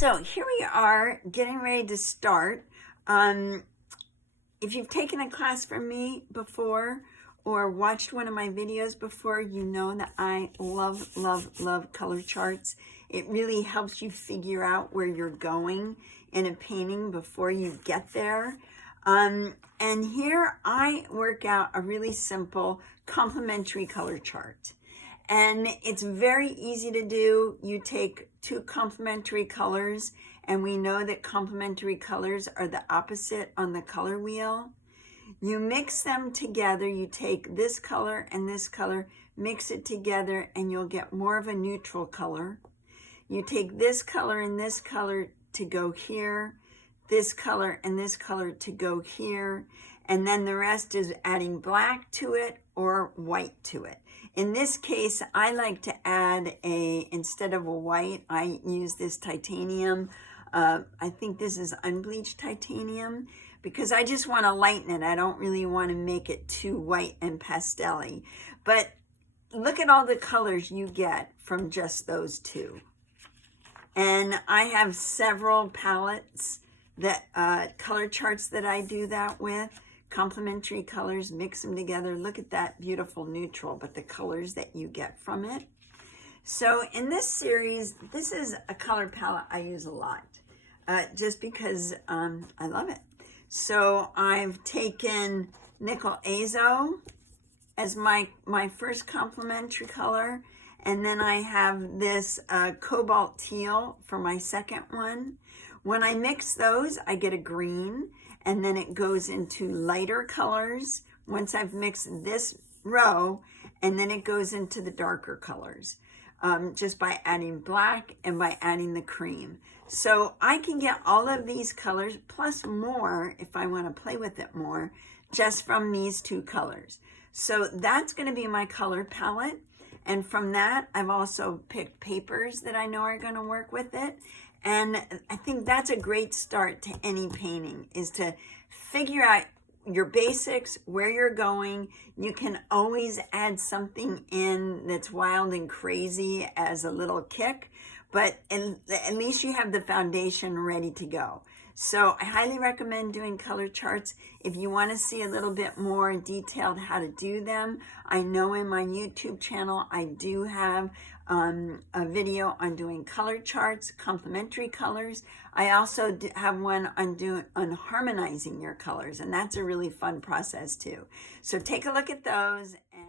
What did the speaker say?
So here we are getting ready to start. If you've taken a class from me before or watched one of my videos before, you know that I love color charts. It really helps you figure out where you're going in a painting before you get there. And here I work out a really simple complementary color chart. And it's very easy to do. You take two complementary colors, and we know that complementary colors are the opposite on the color wheel. You mix them together. You take this color and this color, mix it together, and you'll get more of a neutral color. You take this color and this color to go here, this color and this color to go here, and then the rest is adding black to it or white to it. In this case, I like to add instead of a white, I use this titanium. I think this is unbleached titanium because I just want to lighten it. I don't really want to make it too white and pastel-y. But look at all the colors you get from just those two. And I have several palettes that color charts that I do that with. Complementary colors, mix them together. Look at that beautiful neutral, but the colors that you get from it. So in this series, this is a color palette I use a lot, just because I love it. So I've taken Nickel Azo as my first complementary color, and then I have this Cobalt Teal for my second one. When I mix those, I get a green, and then it goes into lighter colors once I've mixed this row, and then it goes into the darker colors just by adding black and by adding the cream. So I can get all of these colors plus more if I want to play with it more just from these two colors. So that's going to be my color palette. And from that, I've also picked papers that I know are going to work with it. And I think that's a great start to any painting, is to figure out your basics, where you're going. You can always add something in that's wild and crazy as a little kick, but at least you have the foundation ready to go. So I highly recommend doing color charts. If you want to see a little bit more detailed how to do them, I know in my YouTube channel I do have a video on doing color charts, complementary colors. I also have one on harmonizing your colors, and that's a really fun process too. So take a look at those. And